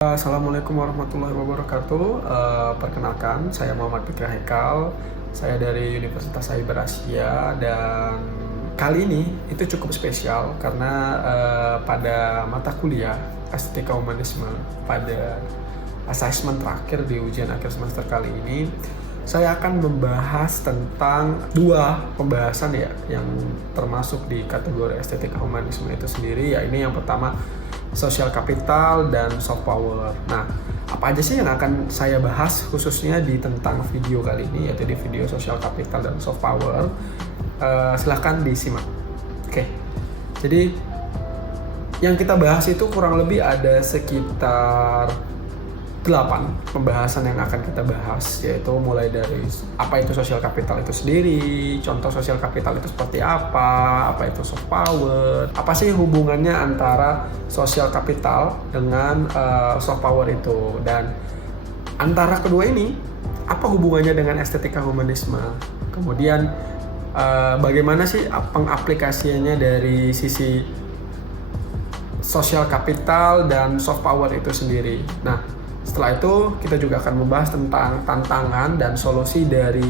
Assalamualaikum warahmatullahi wabarakatuh. Perkenalkan, saya Muhammad Fikri Haikal. Saya dari Universitas Cyber Asia dan kali ini itu cukup spesial karena pada mata kuliah Estetika Humanisme pada assessment terakhir di ujian akhir semester kali ini, saya akan membahas tentang dua pembahasan ya yang termasuk di kategori estetika humanisme itu sendiri, ya ini yang pertama social capital dan soft power. Nah, apa aja sih yang akan saya bahas khususnya di tentang video kali ini, yaitu di video social capital dan soft power. Silahkan disimak. Oke, jadi yang kita bahas itu kurang lebih ada sekitar 8 pembahasan yang akan kita bahas, yaitu mulai dari apa itu social capital itu sendiri, contoh social capital itu seperti apa itu soft power, apa sih hubungannya antara social capital dengan soft power itu, dan antara kedua ini apa hubungannya dengan estetika humanisme, kemudian bagaimana sih pengaplikasiannya dari sisi social capital dan soft power itu sendiri. Nah, setelah itu kita juga akan membahas tentang tantangan dan solusi dari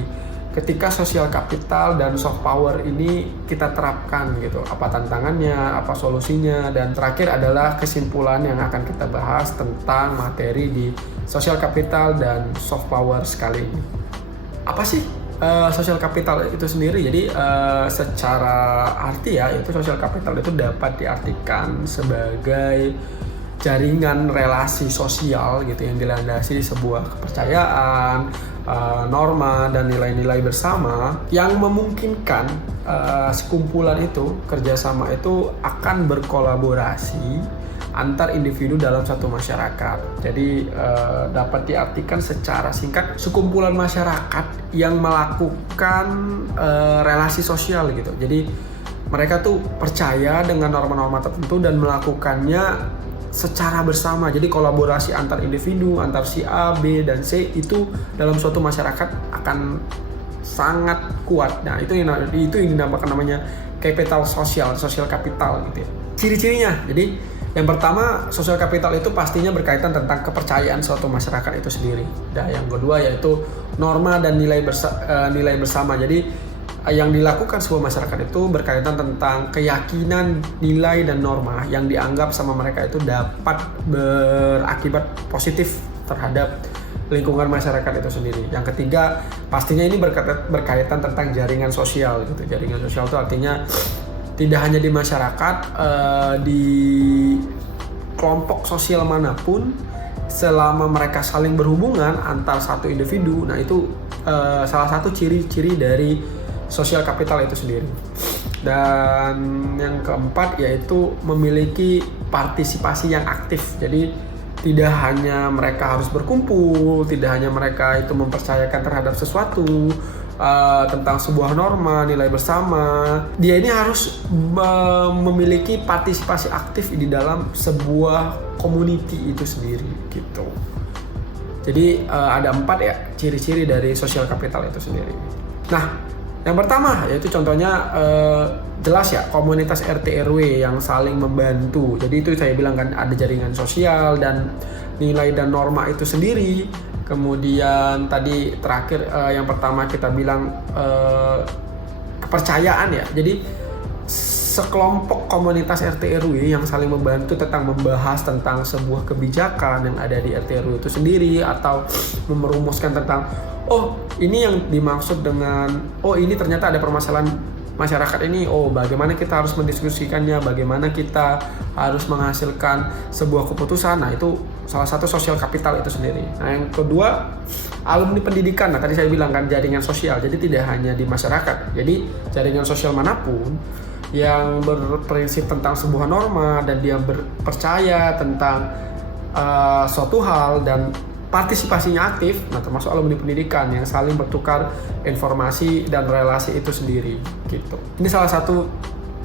ketika social capital dan soft power ini kita terapkan gitu. Apa tantangannya, apa solusinya, dan terakhir adalah kesimpulan yang akan kita bahas tentang materi di social capital dan soft power sekali ini. Apa sih social capital itu sendiri? Jadi secara arti ya, itu social capital itu dapat diartikan sebagai jaringan relasi sosial gitu yang dilandasi sebuah kepercayaan, norma dan nilai-nilai bersama yang memungkinkan sekumpulan itu, kerjasama itu akan berkolaborasi antar individu dalam satu masyarakat. Jadi dapat diartikan secara singkat sekumpulan masyarakat yang melakukan relasi sosial gitu. Jadi mereka tuh percaya dengan norma-norma tertentu dan melakukannya secara bersama. Jadi kolaborasi antar individu, antar si A, B, dan C itu dalam suatu masyarakat akan sangat kuat. Nah, itu yang dinamakan namanya capital social capital gitu ya. Ciri-cirinya, jadi yang pertama, social capital itu pastinya berkaitan tentang kepercayaan suatu masyarakat itu sendiri. Dan yang kedua yaitu norma dan nilai bersama. Jadi yang dilakukan sebuah masyarakat itu berkaitan tentang keyakinan, nilai, dan norma yang dianggap sama mereka itu dapat berakibat positif terhadap lingkungan masyarakat itu sendiri. Yang ketiga, pastinya ini berkaitan tentang jaringan sosial gitu. Jaringan sosial itu artinya tidak hanya di masyarakat, di kelompok sosial manapun, selama mereka saling berhubungan antar satu individu. Nah, itu salah satu ciri-ciri dari social capital itu sendiri. Dan yang keempat yaitu memiliki partisipasi yang aktif. Jadi tidak hanya mereka harus berkumpul, tidak hanya mereka itu mempercayakan terhadap sesuatu, tentang sebuah norma, nilai bersama. Dia ini harus memiliki partisipasi aktif di dalam sebuah community itu sendiri gitu. Jadi ada 4 ya ciri-ciri dari social capital itu sendiri. Nah, yang pertama yaitu contohnya jelas ya, komunitas RT RW yang saling membantu. Jadi itu saya bilang kan ada jaringan sosial dan nilai dan norma itu sendiri. Kemudian tadi terakhir yang pertama kita bilang kepercayaan ya. Jadi sekelompok komunitas RT RW yang saling membantu tentang membahas tentang sebuah kebijakan yang ada di RT RW itu sendiri, atau merumuskan tentang ini yang dimaksud dengan ini ternyata ada permasalahan masyarakat ini, bagaimana kita harus mendiskusikannya, bagaimana kita harus menghasilkan sebuah keputusan. Nah, itu salah satu social capital itu sendiri. Nah, yang kedua, alumni pendidikan. Nah, tadi saya bilang kan jaringan sosial, jadi tidak hanya di masyarakat, jadi jaringan sosial manapun yang berprinsip tentang sebuah norma dan dia percaya tentang suatu hal dan partisipasinya aktif, nah termasuk alumni pendidikan yang saling bertukar informasi dan relasi itu sendiri gitu. Ini salah satu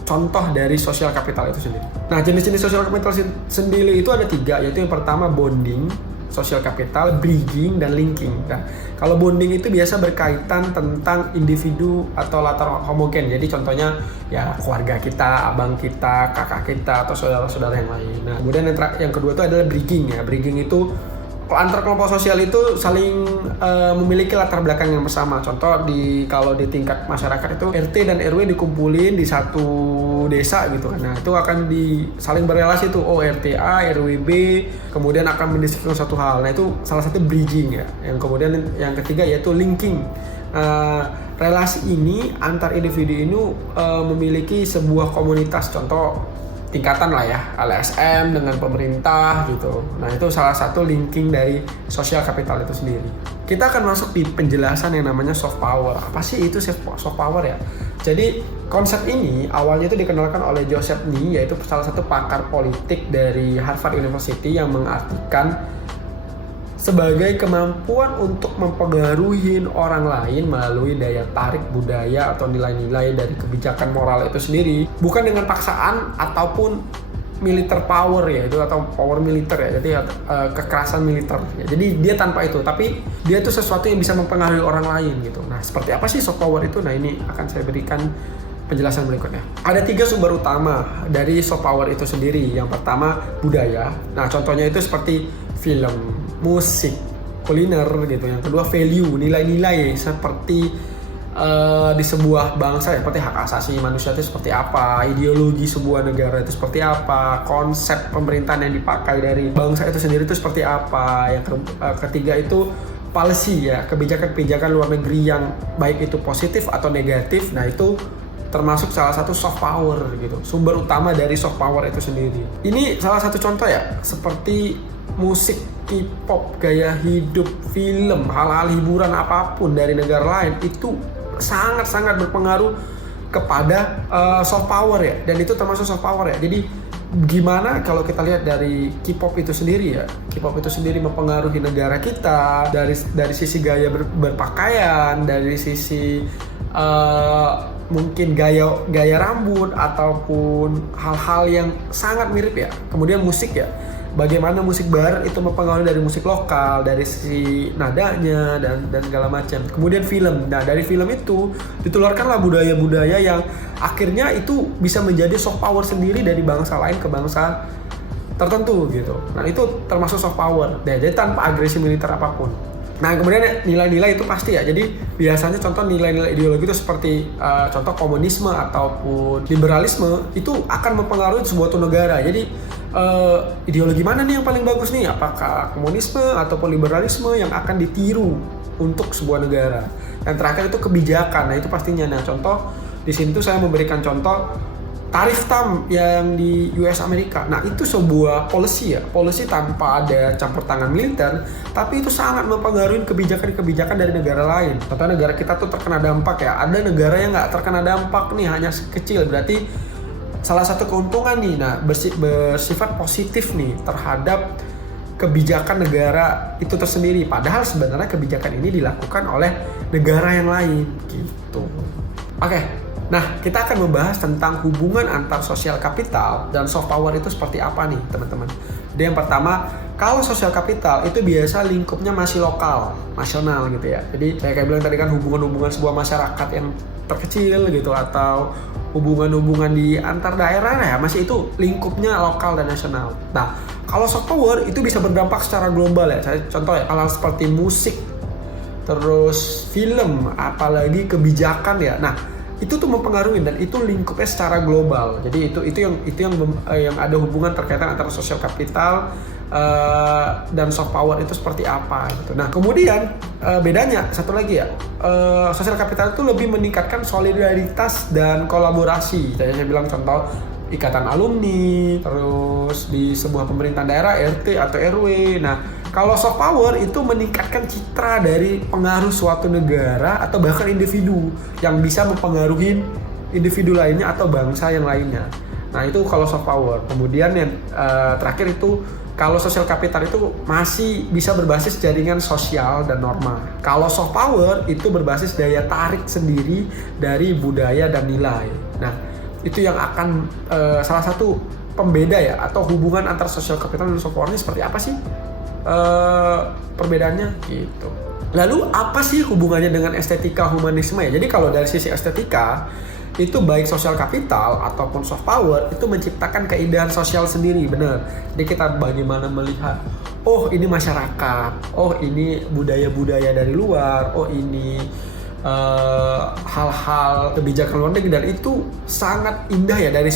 contoh dari social capital itu sendiri. Nah, jenis-jenis social capital sendiri itu ada 3, yaitu yang pertama bonding, social capital, bridging, dan linking. Nah, kalau bonding itu biasa berkaitan tentang individu atau latar homogen. Jadi contohnya ya keluarga kita, abang kita, kakak kita, atau saudara-saudara yang lain. Nah, kemudian yang kedua itu adalah bridging ya. Bridging itu antar kelompok sosial itu saling memiliki latar belakang yang bersama. Contoh kalau di tingkat masyarakat itu RT dan RW dikumpulin di satu desa gitu kan. Nah, itu akan saling berrelasi tuh. Oh, RT A, RW B kemudian akan mendiskusikan suatu hal. Nah, itu salah satu bridging ya. Yang kemudian yang ketiga yaitu linking. Relasi ini antar individu ini memiliki sebuah komunitas. Contoh tingkatan lah ya, LSM dengan pemerintah gitu. Nah, itu salah satu linking dari social capital itu sendiri. Kita akan masuk di penjelasan yang namanya soft power. Apa sih itu soft power ya? Jadi konsep ini awalnya itu dikenalkan oleh Joseph Nye, yaitu salah satu pakar politik dari Harvard University, yang mengartikan sebagai kemampuan untuk mempengaruhi orang lain melalui daya tarik budaya atau nilai-nilai dari kebijakan moral itu sendiri, bukan dengan paksaan ataupun militer power ya, itu atau power militer ya, jadi kekerasan militer ya. Jadi dia tanpa itu, tapi dia itu sesuatu yang bisa mempengaruhi orang lain gitu. Nah, seperti apa sih soft power itu? Nah, ini akan saya berikan penjelasan berikutnya. Ada 3 sumber utama dari soft power itu sendiri. Yang pertama budaya. Nah, contohnya itu seperti film, musik, kuliner gitu. Yang kedua value, nilai-nilai seperti di sebuah bangsa seperti hak asasi manusia itu seperti apa, ideologi sebuah negara itu seperti apa, konsep pemerintahan yang dipakai dari bangsa itu sendiri itu seperti apa. Yang ketiga itu policy ya, kebijakan-kebijakan luar negeri yang baik itu positif atau negatif. Nah, itu termasuk salah satu soft power gitu, sumber utama dari soft power itu sendiri. Ini salah satu contoh ya, seperti musik, K-pop, gaya hidup, film, hal-hal hiburan apapun dari negara lain itu sangat-sangat berpengaruh kepada soft power ya, dan itu termasuk soft power ya. Jadi gimana kalau kita lihat dari K-pop itu sendiri ya, K-pop itu sendiri mempengaruhi negara kita dari sisi gaya berpakaian, dari sisi mungkin gaya rambut ataupun hal-hal yang sangat mirip ya. Kemudian musik ya, bagaimana musik barat itu mempengaruhi dari musik lokal, dari sisi nadanya dan segala macam. Kemudian film. Nah, dari film itu ditularkanlah budaya-budaya yang akhirnya itu bisa menjadi soft power sendiri dari bangsa lain ke bangsa tertentu gitu. Nah, itu termasuk soft power. Nah, jadi tanpa agresi militer apapun. Nah, kemudian nilai-nilai itu pasti ya. Jadi biasanya contoh nilai-nilai ideologi itu seperti contoh komunisme ataupun liberalisme itu akan mempengaruhi sebuah negara. Jadi ideologi mana nih yang paling bagus nih? Apakah komunisme ataupun liberalisme yang akan ditiru untuk sebuah negara? Yang terakhir itu kebijakan. Nah, itu pastinya. Nah, contoh di sini tuh saya memberikan contoh tarif TAM yang di US Amerika. Nah, itu sebuah policy ya, policy tanpa ada campur tangan militer, tapi itu sangat mempengaruhi kebijakan-kebijakan dari negara lain. Contoh negara kita tuh terkena dampak ya, ada negara yang nggak terkena dampak nih, hanya kecil. Berarti salah satu keuntungan nih, nah bersifat positif nih terhadap kebijakan negara itu tersendiri. Padahal sebenarnya kebijakan ini dilakukan oleh negara yang lain gitu. Oke. Nah, kita akan membahas tentang hubungan antar sosial kapital dan soft power itu seperti apa nih, teman-teman. Jadi yang pertama, kalau sosial kapital itu biasa lingkupnya masih lokal, nasional gitu ya. Jadi saya kayak bilang tadi kan, hubungan-hubungan sebuah masyarakat yang terkecil gitu, atau hubungan-hubungan di antar daerah ya, masih itu lingkupnya lokal dan nasional. Nah, kalau soft power itu bisa berdampak secara global ya. Saya contoh ya, hal seperti musik, terus film, apalagi kebijakan ya. Nah, itu tuh mempengaruhi dan itu lingkupnya secara global. Jadi itu yang ada hubungan terkaitan antara sosial kapital dan soft power itu seperti apa gitu. Nah, kemudian bedanya satu lagi ya, sosial kapital itu lebih meningkatkan solidaritas dan kolaborasi. Saya bilang contoh ikatan alumni, terus di sebuah pemerintahan daerah, RT atau RW. Nah, kalau soft power itu meningkatkan citra dari pengaruh suatu negara atau bahkan individu yang bisa mempengaruhi individu lainnya atau bangsa yang lainnya. Nah, itu kalau soft power. Kemudian yang terakhir itu, kalau social capital itu masih bisa berbasis jaringan sosial dan norma. Kalau soft power itu berbasis daya tarik sendiri dari budaya dan nilai. Nah, itu yang akan salah satu pembeda ya, atau hubungan antar social capital dan soft power ini seperti apa sih? perbedaannya gitu. Lalu apa sih hubungannya dengan estetika humanisme ya? Jadi kalau dari sisi estetika itu baik sosial kapital ataupun soft power itu menciptakan keindahan sosial sendiri, bener. Jadi kita bagaimana melihat, oh ini masyarakat, oh ini budaya-budaya dari luar, oh ini hal-hal kebijakan luar negeri, dan itu sangat indah ya dari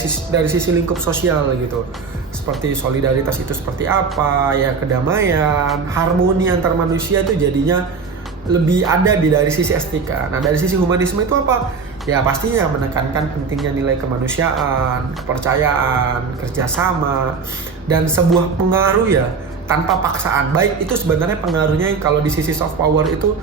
sisi lingkup sosial gitu. Seperti solidaritas itu seperti apa ya, kedamaian, harmoni antar manusia itu jadinya lebih ada dari sisi estetika. Nah dari sisi humanisme itu apa? Ya pastinya menekankan pentingnya nilai kemanusiaan, kepercayaan, kerjasama, dan sebuah pengaruh ya tanpa paksaan. Baik itu sebenarnya pengaruhnya kalau di sisi soft power itu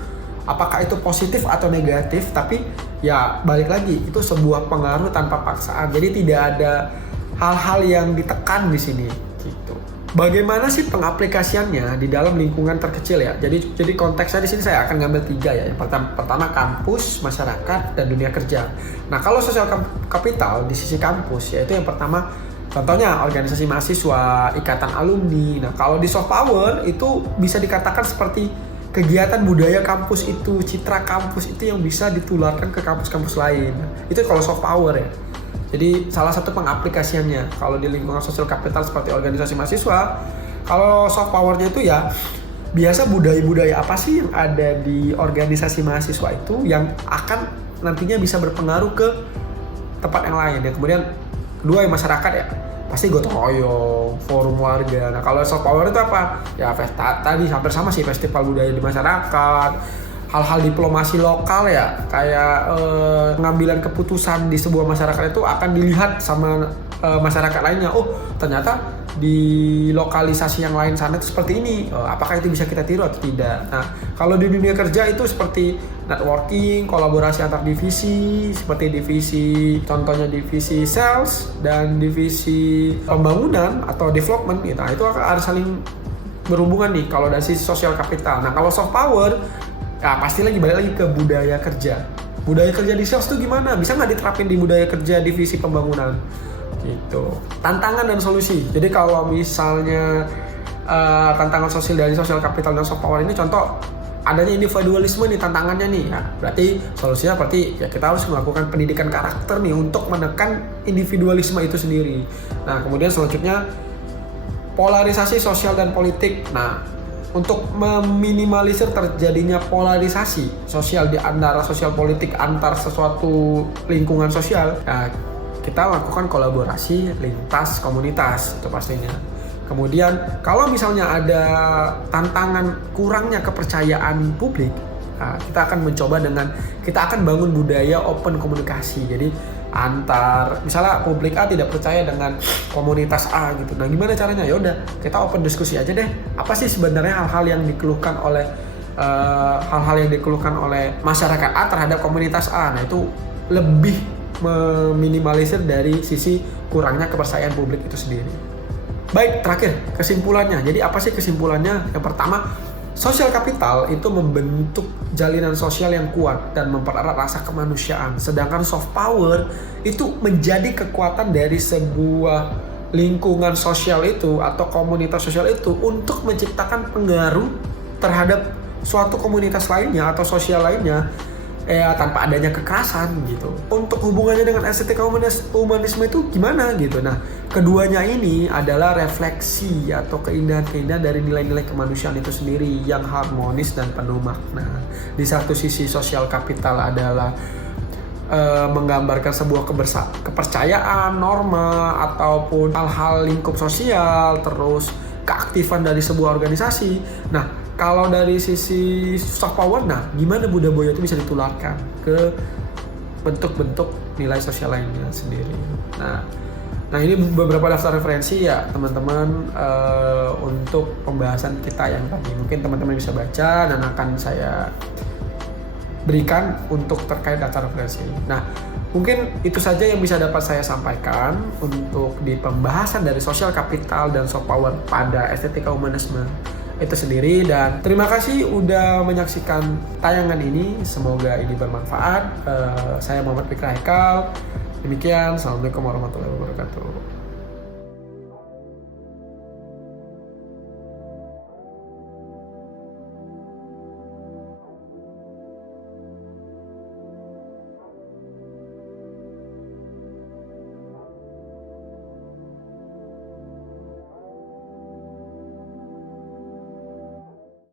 apakah itu positif atau negatif, tapi ya balik lagi itu sebuah pengaruh tanpa paksaan. Jadi tidak ada hal-hal yang ditekan di sini gitu. Bagaimana sih pengaplikasiannya di dalam lingkungan terkecil ya? Jadi konteksnya di sini saya akan ngambil 3 ya. Yang pertama kampus, masyarakat, dan dunia kerja. Nah kalau sosial kapital di sisi kampus yaitu yang pertama contohnya organisasi mahasiswa, ikatan alumni. Nah kalau di soft power itu bisa dikatakan seperti kegiatan budaya kampus itu, citra kampus itu yang bisa ditularkan ke kampus-kampus lain. Itu kalau soft power ya. Jadi salah satu pengaplikasiannya kalau di lingkungan sosial kapital seperti organisasi mahasiswa, kalau soft powernya itu ya biasa budaya-budaya apa sih yang ada di organisasi mahasiswa itu yang akan nantinya bisa berpengaruh ke tempat yang lain ya. Kemudian kedua yang masyarakat ya, pasti gotong royong, forum warga. Nah kalau soft power itu apa? Ya tadi hampir sama sih, festival budaya di masyarakat, hal-hal diplomasi lokal ya, kayak pengambilan keputusan di sebuah masyarakat itu akan dilihat sama masyarakat lainnya. Oh ternyata di lokalisasi yang lain sana itu seperti ini, apakah itu bisa kita tiru atau tidak. Nah kalau di dunia kerja itu seperti networking, kolaborasi antar divisi, seperti divisi, contohnya divisi sales dan divisi pembangunan atau development gitu. Nah itu akan saling berhubungan nih kalau dari sisi sosial kapital. Nah kalau soft power ya pasti balik lagi ke budaya kerja. Budaya kerja di sales itu gimana? Bisa nggak diterapin di budaya kerja divisi pembangunan? Gitu. Tantangan dan solusi. Jadi kalau misalnya tantangan sosial dari sosial kapital dan soft power ini, contoh adanya individualisme nih tantangannya nih. Ya, berarti solusinya seperti ya kita harus melakukan pendidikan karakter nih untuk menekan individualisme itu sendiri. Nah, kemudian selanjutnya polarisasi sosial dan politik. Nah, untuk meminimalisir terjadinya polarisasi sosial di antara sosial politik antar sesuatu lingkungan sosial, nah, kita lakukan kolaborasi lintas komunitas itu pastinya. Kemudian kalau misalnya ada tantangan kurangnya kepercayaan publik, nah, kita akan mencoba kita akan bangun budaya open komunikasi. Jadi antar misalnya publik A tidak percaya dengan komunitas A gitu. Nah, gimana caranya? Ya udah, kita open diskusi aja deh. Apa sih sebenarnya hal-hal yang dikeluhkan oleh masyarakat A terhadap komunitas A. Nah, itu lebih meminimalisir dari sisi kurangnya kepercayaan publik itu sendiri. Baik, terakhir kesimpulannya. Jadi apa sih kesimpulannya? Yang pertama, sosial kapital itu membentuk jalinan sosial yang kuat dan mempererat rasa kemanusiaan. Sedangkan soft power itu menjadi kekuatan dari sebuah lingkungan sosial itu atau komunitas sosial itu untuk menciptakan pengaruh terhadap suatu komunitas lainnya atau sosial lainnya tanpa adanya kekerasan gitu. Untuk hubungannya dengan estetika humanisme itu gimana gitu. Nah, keduanya ini adalah refleksi atau keindahan-keindahan dari nilai-nilai kemanusiaan itu sendiri yang harmonis dan penuh makna. Di satu sisi sosial kapital adalah menggambarkan sebuah kepercayaan, norma, ataupun hal-hal lingkup sosial, terus keaktifan dari sebuah organisasi. Nah, kalau dari sisi soft power, nah gimana budaya itu bisa ditularkan ke bentuk-bentuk nilai sosial lainnya sendiri. Nah ini beberapa daftar referensi ya teman-teman untuk pembahasan kita yang tadi. Mungkin teman-teman bisa baca dan akan saya berikan untuk terkait daftar referensi. Nah mungkin itu saja yang bisa dapat saya sampaikan untuk di pembahasan dari sosial kapital dan soft power pada estetika humanisme itu sendiri. Dan terima kasih udah menyaksikan tayangan ini, semoga ini bermanfaat. Saya Muhammad Fikri Haikal. Demikian, assalamualaikum warahmatullahi wabarakatuh.